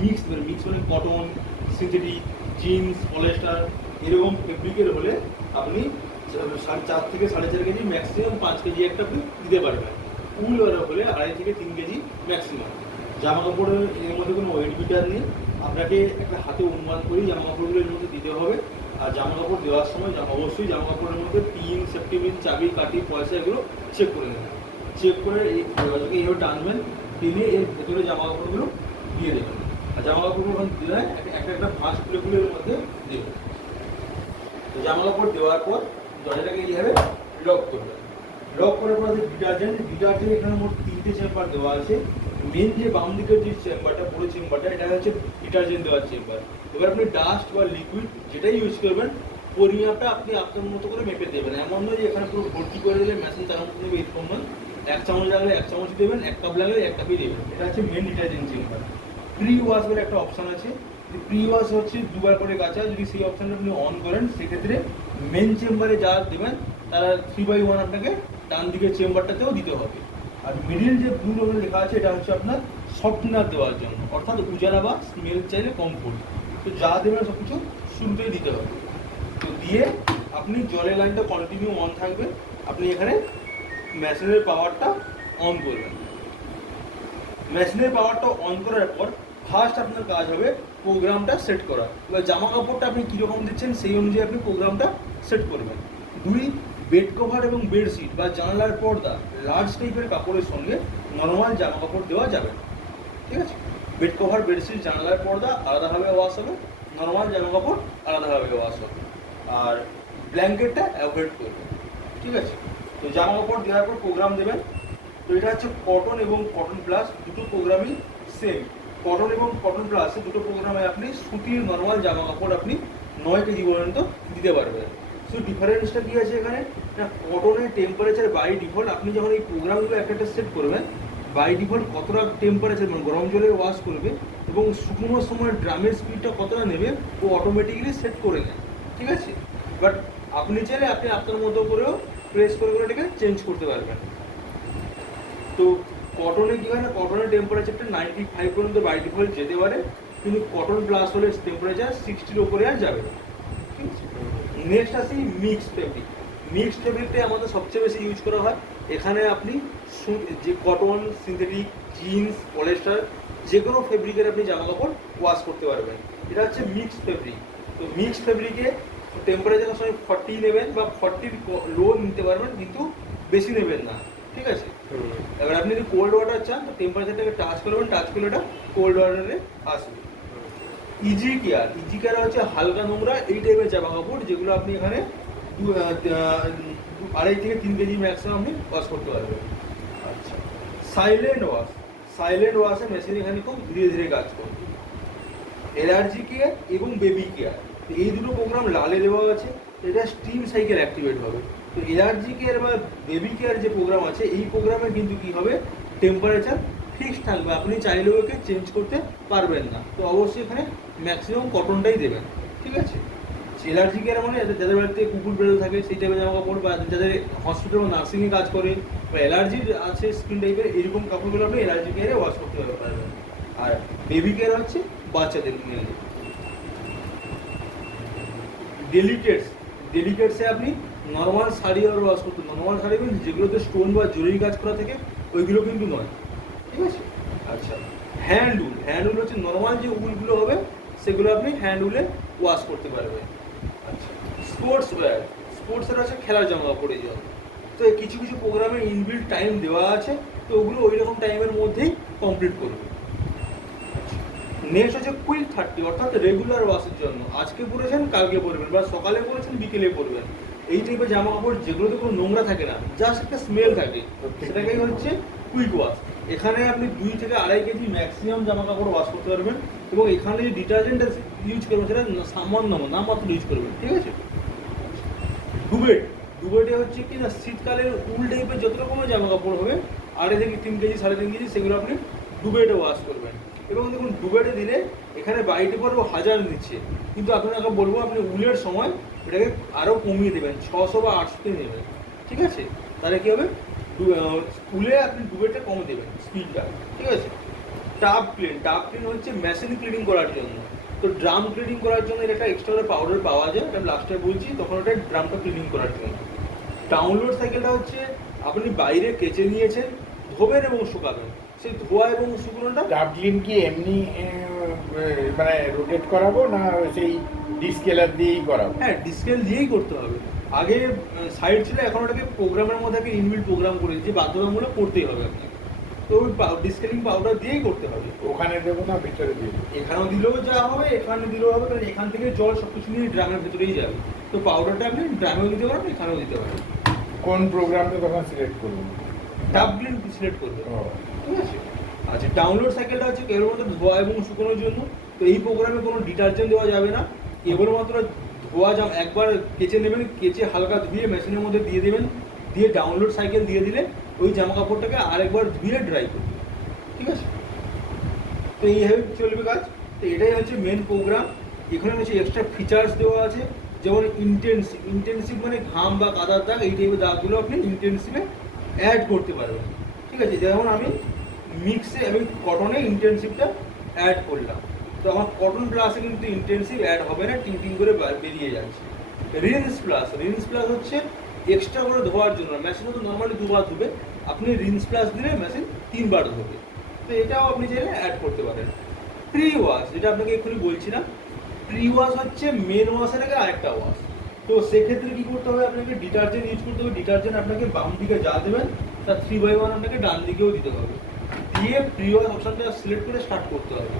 Mix মানে cotton, synthetic, jeans, polyester এরকম ফেব্রিকের হলে আপনি 4 থেকে 4.5 কেজি ম্যাক্সিমাম 5 কেজি একটা আপনি দিতে পারবেন। উল হলে 2.5 থেকে 3 কেজি ম্যাক্সিমাম। জামা কাপড়ের এর মধ্যে কোনো ওয়েট বিটার নেই, আপনাকে একটা হাতে অনুমান করেই জামা কাপড়গুলো এর মধ্যে দিতে হবে। আর জামা কাপড় দেওয়ার সময় অবশ্যই জামা কাপড়ের মধ্যে পিন, সেফটি পিন, চাবি, কাঠি, পয়সা এগুলো চেক করে নেবেন। চেক করে এইভাবে টানবেন, টেনে এর ভেতরে জামা কাপড়গুলো দিয়ে দেবেন। আর জামা কাপড়গুলো যখন দিলে একটা ভাঁজ খুলে এর মধ্যে দেবেন। তো জামা কাপড় দেওয়ার পর দরজাটাকে এইভাবে লক করবেন। লক করার পর আছে ডিটারজেন্ট এখানে মোট 3টে চেম্বার দেওয়া আছে। মেন যে বাম দিকের যে চেম্বারটা, পুরো চেম্বারটা, এটা হচ্ছে ডিটারজেন্ট দেওয়ার চেম্বার। এবার আপনি ডাস্ট বা লিকুইড যেটাই ইউজ করবেন, পরিমাপটা আপনি আপনার মতো করে মেপে দেবেন। এমন নয় যে এখানে পুরো ভর্তি করে দিলে মেশিন তার মধ্যে দেবে, এরকম নয়। 1 চামচ লাগলে 1 চামচ দেবেন, 1 কাপ লাগলে 1 কাপই দেবেন। এটা হচ্ছে main detergent chamber. Pre wash বলে একটা অপশান আছে। প্রি ওয়াশ হচ্ছে 2বার করে কাচা। যদি সেই অপশানটা আপনি অন করেন, সেক্ষেত্রে মেন চেম্বারে যা দেবেন তারা 3/1 আপনাকে ডান দিকের চেম্বারটাতেও দিতে হবে। আর মিডিল যে ব্লু রঙের লেখা আছে, এটা হচ্ছে আপনার সফটনার দেওয়ার জন্য, অর্থাৎ উজালা বা স্মেল চাইলে কমফোর্ট। তো যা দেবেন সব কিছু শুরুতেই দিতে হবে। তো দিয়ে আপনি জলের লাইনটা কন্টিনিউ অন থাকবে। আপনি এখানে মেশিনের পাওয়ারটা অন করবেন। মেশিনের পাওয়ারটা অন করার পর ফার্স্ট আপনার কাজ হবে প্রোগ্রামটা সেট করা। এবার জামা কাপড়টা আপনি কীরকম দিচ্ছেন সেই অনুযায়ী আপনি প্রোগ্রামটা সেট করবেন। 2, বেড কভার এবং বেডশিট বা জানলার পর্দা লার্জ টাইপের কাপড়ের সঙ্গে নর্মাল জামা কাপড় দেওয়া যাবে না, ঠিক আছে? বেড কভার, বেডশিট, জানলার পর্দা আলাদাভাবে ওয়াশ হবে, নর্মাল জামা কাপড় আলাদাভাবে ওয়াশ হবে। আর ব্ল্যাঙ্কেটটা অ্যাভয়েড করবে, ঠিক আছে? তো জামা কাপড় দেওয়ার পর প্রোগ্রাম দেবেন। তো এটা হচ্ছে কটন এবং কটন প্লাস, দুটো প্রোগ্রামই সেম। কটন এবং কটন প্লাস দুটো প্রোগ্রামে আপনি সুতির নর্মাল জামা কাপড় আপনি 9 কেজি পর্যন্ত দিতে পারবেন। সো ডিফারেন্সটা কী আছে এখানে না, কটনের টেম্পারেচার বাই ডিফল্ট আপনি যখন এই প্রোগ্রামগুলো একটা সেট করবেন, বাই ডিফল্ট কতটা টেম্পারেচার মানে গরম জলে ওয়াশ করবে এবং শুকনোর সময় ড্রামের স্পিডটা কতটা নেবে ও অটোমেটিক্যালি সেট করে নেয়, ঠিক আছে? বাট আপনি চাইলে আপনি আপনার মতো করেও প্রেস করে এটাকে চেঞ্জ করতে পারবেন। তো কটনে কী হয় না, কটনের টেম্পারেচারটা 95 পর্যন্ত বাই ডিফল্ট যেতে পারে, কিন্তু কটন প্লাস হলে টেম্পারেচার 60-র ওপরে আর যাবে না, ঠিক আছে? নেক্সট আসি মিক্সড ফেব্রিক। মিক্সড ফেব্রিকটাই আমাদের সবচেয়ে বেশি ইউজ করা হয়। এখানে আপনি যে কটন, সিনথেটিক, জিন্স, পলিস্টার যে কোনো ফেব্রিকের আপনি জামা কাপড় ওয়াশ করতে পারবেন। এটা হচ্ছে মিক্সড ফেব্রিক। তো মিক্সড ফেব্রিকে টেম্পারেচারের সময় 40 নেবেন বা 40 লো নিতে পারবেন, কিন্তু বেশি নেবেন না, ঠিক আছে? এবার আপনি যদি কোল্ড ওয়াটার চান তো টেম্পারেচারটাকে টাচ করবেন, টাচ করলে এটা কোল্ড ওয়াটারে আসবে। ইজি কেয়ার হচ্ছে হালকা নোংরা এই টাইপের জামা কাপড় যেগুলো আপনি এখানে 2.5 থেকে 3 কেজি ম্যাক্সিমাম আপনি ওয়াশ করতে পারবেন। আচ্ছা, সাইলেন্ট ওয়াশে মেশিন এখানে খুব ধীরে ধীরে কাজ করবে। অ্যালার্জি কেয়ার এবং বেবি কেয়ার, এই দুটো প্রোগ্রাম লালে দেওয়া আছে। এটা স্টিম সাইকেল অ্যাক্টিভেট হবে। তো অ্যালার্জি কেয়ার বা বেবি কেয়ার যে প্রোগ্রাম আছে, এই প্রোগ্রামে কিন্তু কী হবে, টেম্পারেচার ফিক্সড থাকবে, আপনি চাইলেও ওকে চেঞ্জ করতে পারবেন না। তো অবশ্যই এখানে ম্যাক্সিমাম কটনটাই দেবেন, ঠিক আছে? অ্যালার্জি কেয়ার মানে যাদের বাড়িতে কুকুর বেড়ে থাকে সেই টাইপের জামা কাপড়, বা যাদের হসপিটাল বা নার্সিংয়ে কাজ করে বা অ্যালার্জির আছে স্কিন টাইপের, এরকম কাপড়গুলো আপনি অ্যালার্জি কেয়ারে ওয়াশ করতে পারবেন। আর বেবি কেয়ার হচ্ছে বাচ্চাদের মেনলি। ডেলিকেটসে আপনি নর্মাল শাড়ি আর ওয়াশ করতে, নর্মাল শাড়ি কিন্তু যেগুলোতে স্টোন বা জরুরি কাজ করা থাকে ওইগুলো কিন্তু নয়, ঠিক আছে? আচ্ছা, হ্যান্ড উল হচ্ছে নর্মাল যে উলগুলো হবে সেগুলো আপনি হ্যান্ড উলে ওয়াশ করতে পারবেন। আচ্ছা, স্পোর্টসের হচ্ছে খেলার জামা কাপড়ের জন্য। তো কিছু কিছু প্রোগ্রামে ইনবিল্ট টাইম দেওয়া আছে, তো ওগুলো ওই রকম টাইমের মধ্যেই কমপ্লিট করবে। নেক্সট হচ্ছে কুইক 30, অর্থাৎ রেগুলার ওয়াশের জন্য। আজকে পরেছেন কালকে পরবেন, বা সকালে পরেছেন বিকেলে পরবেন, এই টাইপের জামা কাপড় যেগুলোতে কোনো নোংরা থাকে না, জাস্ট একটা স্মেল থাকে, সেটাকেই হচ্ছে কুইক ওয়াশ। এখানে আপনি 2 থেকে 2.5 কেজি ম্যাক্সিমাম জামা কাপড় ওয়াশ করতে পারবেন। এবং এখানে যে ডিটারজেন্ট ইউজ করবেন সেটা সামান্য নামমাত্র ইউজ করবেন, ঠিক আছে? ডুবেটে হচ্ছে কি না, শীতকালের উল টাইপের যত রকমের জামা কাপড় হবে 2.5 থেকে 3 কেজি 3.5 কেজি, সেগুলো আপনি ডুবেটে ওয়াশ করবেন। এবং দেখুন ডুবেটে দিলে এখানে বাইরে পরে 1000 দিচ্ছে, কিন্তু আপনাকে বলবো আপনি উলের সময় এটাকে আরও কমিয়ে দেবেন, 600 বা 800 নেবেন, ঠিক আছে? তাহলে কী হবে, উলে আপনি ডুবেটটা কমে দেবেন স্পিডটা, ঠিক আছে? টাব ক্লিন হচ্ছে মেশিন ক্লিনিং করার জন্য। তো ড্রাম ক্লিনিং করার জন্য এর একটা এক্সট্রা পাউডার পাওয়া যায়, এটা লাস্টে বলছি, তখন ওটা ড্রামটা ক্লিনিং করার জন্য। ডাউনলোড সাইকেলটা হচ্ছে আপনি বাইরে কেচে নিয়েছেন, ধোবেন এবং শুকাবেন, সেই ধোয়া এবং শুকনোটা। টাব ক্লিন কি এমনি মানে রোটেট করাবো না সেই ডিসকেলার দিয়েই করাবো? হ্যাঁ, ডিসকেল দিয়েই করতে হবে। আগে সাইড ছিল, এখন ওটাকে প্রোগ্রামের মধ্যে একটা ইনবিল্ট প্রোগ্রাম করে দিয়েছি, বাধ্যতামূলক করতেই হবে আপনি। তো ওই ডিসকেলিং পাউডার দিয়েই করতে হবে। ওখানে দেবো না ভিতরে দিয়ে দেবো? এখানেও দিলেও যা হবে, এখানে দিলেও হবে, কারণ এখান থেকে জল সব কিছু নিয়ে ড্রামের ভেতরেই যাবে। তো পাউডারটা আপনি ড্রামেও দিতে পারেন, এখানেও দিতে পারেন। কোন প্রোগ্রামটা তখন সিলেক্ট করবো? টাব ক্লিন সিলেক্ট করবে, ও ঠিক আছে। আচ্ছা, ডাউনলোড সাইকেলটা হচ্ছে কেবলমাত্র ধোয়া এবং শুকোনোর জন্য। তো এই প্রোগ্রামে কোনো ডিটারজেন্ট দেওয়া যাবে না, কেবলমাত্র ধোয়া একবার কেচে নেবেন, কেচে হালকা ধুয়ে মেশিনের মধ্যে দিয়ে দেবেন, দিয়ে ডাউনলোড সাইকেল দিয়ে দিলে ওই জামা কাপড়টাকে আরেকবার ধুয়ে ড্রাই করবে, ঠিক আছে। তো এইভাবে চলবে কাজ। তো এটাই হচ্ছে মেন প্রোগ্রাম। এখানে হচ্ছে এক্সট্রা ফিচার্স দেওয়া আছে, যেমন ইন্টেনসিভ মানে ঘাম বা কাদার দাগ, এই টাইপের দাগগুলো আপনি ইন্টেনসিভে অ্যাড করতে পারবেন, ঠিক আছে। যেমন আমি কটনে ইন্টেনসিভটা অ্যাড করলাম, তো আমার কটন প্লাসে কিন্তু ইন্টেনসিভ অ্যাড হবে না, টিং করে বেরিয়ে যাচ্ছে। রিন্স প্লাস হচ্ছে এক্সট্রা করে ধোয়ার জন্য। মেশিনে তো নর্মালি দুবার ধুবে, আপনি রিন্স প্লাস দিলে মেশিন 3 বার ধোবে। তো এটাও আপনি চাইলে অ্যাড করতে পারেন। প্রি ওয়াশ, যেটা আপনাকে এক্ষুনি বলছিলাম, প্রি ওয়াশ হচ্ছে মেন ওয়াশের আগে আরেকটা ওয়াশ। তো সেক্ষেত্রে কী করতে হবে, আপনাকে ডিটারজেন্ট ইউজ করতে হবে। ডিটারজেন্ট আপনাকে বাম দিকে যা দেবেন তার 3/1 আপনাকে ডান দিকেও দিতে হবে, দিয়ে প্রি ওয়াশ অপশানটা সিলেক্ট করে স্টার্ট করতে হবে।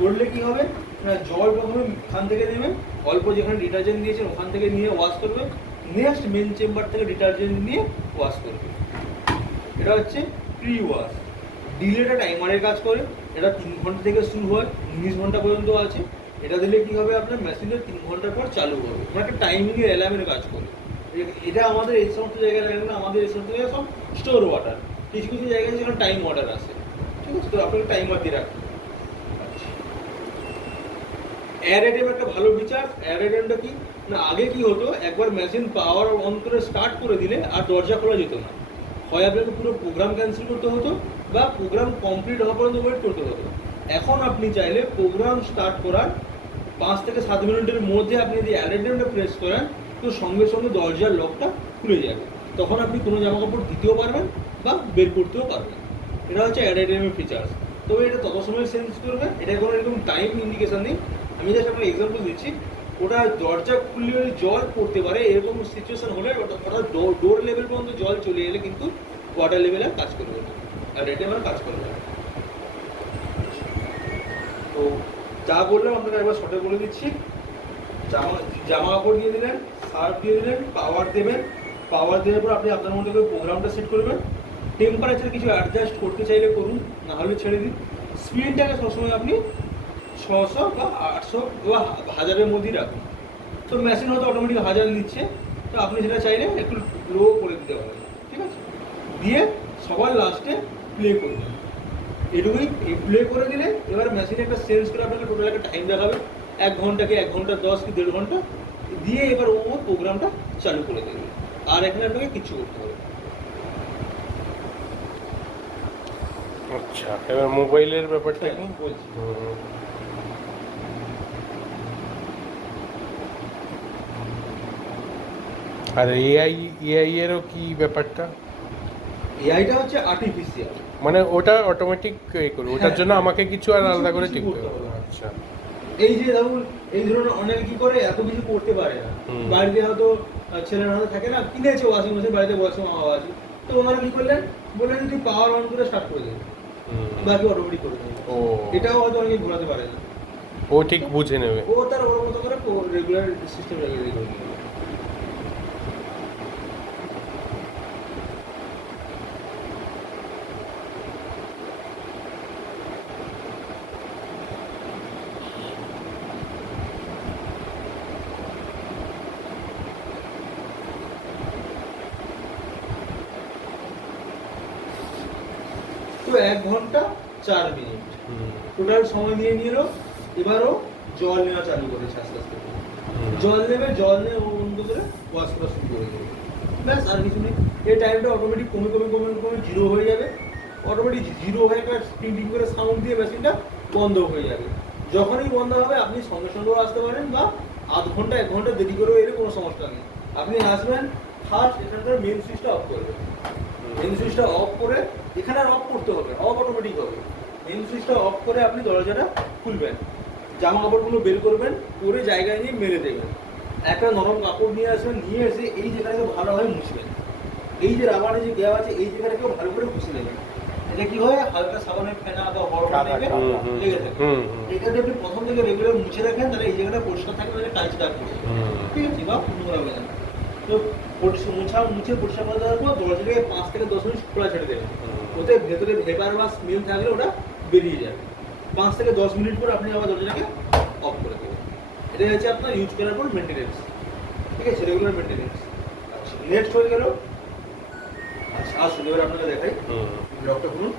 করলে কী হবে না, জল প্রথমে ওখান থেকে নেবেন, অল্প যেখানে ডিটারজেন্ট দিয়েছেন ওখান থেকে নিয়ে ওয়াশ করবে, নেক্সট মেন চেম্বার থেকে ডিটারজেন্ট নিয়ে ওয়াশ করবে। এটা হচ্ছে প্রি ওয়াশ। ডিলেটা টাইমারের কাজ করে, এটা 3 ঘন্টা থেকে শুরু হয়, 19 ঘন্টা পর্যন্ত আছে। এটা দিলে কী হবে, আপনার মেশিনের 3 ঘন্টার পর চালু হবে, মানে একটা টাইমিংয়ের অ্যালার্মের কাজ করে। এটা আমাদের এই সমস্ত জায়গায় লাগে না, আমাদের এই সমস্ত জায়গায় সব স্টোর ওয়াটার, কিছু কিছু জায়গায় যেখানে টাইম ওয়াটার আসে, ঠিক আছে। তো আপনাকে টাইমার দিয়ে রাখবেন। অ্যারেডেম একটা ভালো ফিচার। অ্যারেডেমটা কি না, আগে কি হতো, একবার মেশিন পাওয়ার অন করে স্টার্ট করে দিলে আর দরজা খোলা যেত না, হয় আপনাকে পুরো প্রোগ্রাম ক্যান্সেল করতে হতো বা প্রোগ্রাম কমপ্লিট হওয়া পর্যন্ত ওয়েট করতে হতো। এখন আপনি চাইলে প্রোগ্রাম স্টার্ট করার 5 থেকে 7 মিনিটের মধ্যে আপনি যদি অ্যারেডেমটা প্রেস করেন, তো সঙ্গে সঙ্গে দরজার লকটা খুলে যাবে, তখন আপনি কোনো জামা কাপড় দিতেও পারবেন বা বের করতেও পারবেন। এটা হচ্ছে অ্যারেডেমের ফিচার্স। তবে এটা তত সময় সেন্স করবে, এটা কোনো এরকম টাইম ইন্ডিকেশন নেই। আমি জাস্ট আপনাকে এক্সাম্পল দিচ্ছি, ওটা দরজা খুললে জল পড়তে পারে, এরকম সিচুয়েশন হলে ওটা ডোর লেভেল পর্যন্ত জল চলে এলে কিন্তু ওয়াটার লেভেলে কাজ করবে না, আর রেটে আমার কাজ করবে না। তো যা বললাম আপনাকে একবার শর্টে বলে দিচ্ছি। জামা কাপড় দিয়ে দিলেন, সার্ফ দিয়ে দিলেন, পাওয়ার দেবেন। পাওয়ার দেওয়ার পর আপনি আপনার মধ্যে করে প্রোগ্রামটা সেট করবেন। টেম্পারেচার কিছু অ্যাডজাস্ট করতে চাইলে করুন, না হলে ছেড়ে দিন। স্পিডটাকে সবসময় আপনি 600 বা 800 বা 1000-এর মধ্যেই রাখুন। তো মেশিন হয়তো অটোমেটিক 1000 নিচ্ছে, তো আপনি সেটা চাইলে একটু লো করে দিতে পারেন, ঠিক আছে। দিয়ে সবার লাস্টে প্লে করবেন, এটুকুই। প্লে করে দিলে এবার মেশিনে একটা সেন্স করে আপনাকে টোটাল একটা টাইম দেখাবে, 1 ঘন্টা কি 1 ঘন্টা 10 কি 1.5 ঘন্টা, দিয়ে এবার ও প্রোগ্রামটা চালু করে দেবে। আর এখানে আপনাকে কিচ্ছু করতে হবে। আচ্ছা, এবার মোবাইলের ব্যাপারটা কি বলছি। আর এআই এরও কি ব্যাপারটা? এআইটা হচ্ছে আর্টিফিশিয়াল, মানে ওটা অটোমেটিক করবে, ওটার জন্য আমাকে কিছু আর আলাদা করে ঠিক করতে হবে? আচ্ছা। এই যে ধরুন, এই ধরনের অনেকে কি করে, এত কিছু করতে পারে না। বাড়িতে হয়তো ছেলের হাতে থাকে না, কিনেছে ওয়াশিং মেশিন, বাড়িতে বয়স্ক মা বাবা আছে, তো ওনারা কি করলেন, বললেন তুই পাওয়ার অন করে স্টার্ট করে দেবে, বাকি অটোমেটিক করে দেবে। ও, এটাও হয়তো অনেকে ঘোরাতে পারে না, ও ঠিক বুঝে নেবে। ও তার ওর মতো করে রেগুলার সিস্টেম রেগুলার করে দেবে। তো 1 ঘন্টা 4 মিনিট টোটাল সময় নিয়ে নিল। এবারও জল নেওয়া চালু করেছে আস্তে আস্তে। জল নেবে, জল নিয়ে ও বন্ধ করে ওয়াশ করা শুরু করে দেবে, ব্যাস আর কিছু নেই। এই টাইমটা অটোমেটিক কমে কমে কমে কমে 0 হয়ে যাবে। অটোমেটিক জিরো হয়ে একটা টিং করে সাউন্ড দিয়ে মেশিনটা বন্ধ হয়ে যাবে। যখনই বন্ধ হবে আপনি সঙ্গে সঙ্গেও আসতে পারেন বা আধ ঘন্টা 1 ঘন্টা দেরি করেও এলে কোনো সমস্যা নেই। আপনি আসবেন, ফার্স্ট এখানকার মেন সুইচটা অফ করবেন। মেন সুইচটা অফ করে, এখানে আর অফ করতে হবে, অফ অটোমেটিক হবে। মেন সুইচটা অফ করে আপনি দরজাটা খুলবেন, জামা কাপড়গুলো বের করবেন, করে জায়গায় নিয়ে মেলে দেবেন। একটা নরম কাপড় নিয়ে আসবেন, নিয়ে এসে এই জায়গাটাকে ভালোভাবে মুছবেন। এই যে রাবারের যে গ্যাপ আছে এই জায়গাটাকেও ভালো করে মুছে নেবেন। এটা কি হয়, হালকা সাবানের ফেনা বা বরফ লেগে লেগে থাকে। এটা যদি আপনি প্রথম থেকে রেগুলার মুছে রাখেন তাহলে এই জায়গাটা পরিষ্কার থাকবে, মানে টাইলস দাগ পড়ে যাবে। ঠিক আছে, বা নোংরা হবে না। তো মুছে পরিষ্কার করে দেওয়ার পর দরজাটাকে 5 থেকে 10 মিনিট খোলা ছেড়ে দেবেন। ওতে ভেতরে ভেপার বা স্মেল থাকলে ওটা বেরিয়ে যাবে। 5 থেকে 10 মিনিট পর আপনি আবার দরজাটাকে অফ করে দেবেন। এটা হচ্ছে আপনার ইউজ করার পর মেনটেনেন্স। ঠিক আছে, রেগুলার মেনটেনেন্স। আচ্ছা, নেক্সট হয়ে গেল। আচ্ছা আসুন এবার আপনাকে দেখাই। লকটা খুলুন।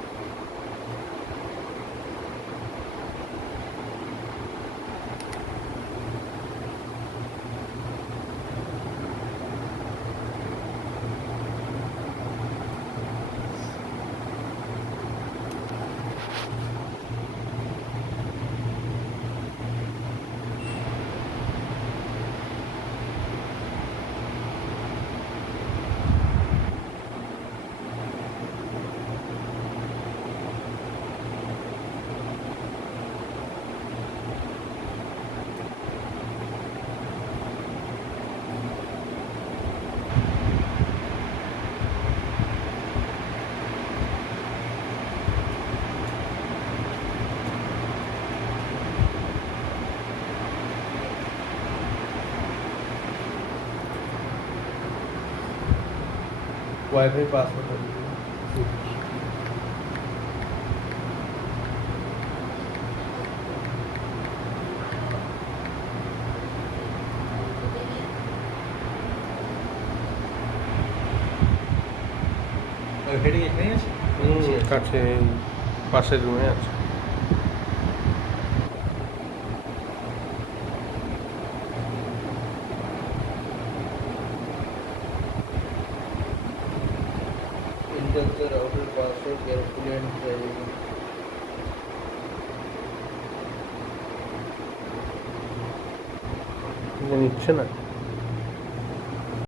ওয়াইফাই পাসওয়ার্ড হেডিং এখানেই আছে। কাছে পাশের রুমে আছে। Enter the router password carefully and try again. নিচ্ছে না।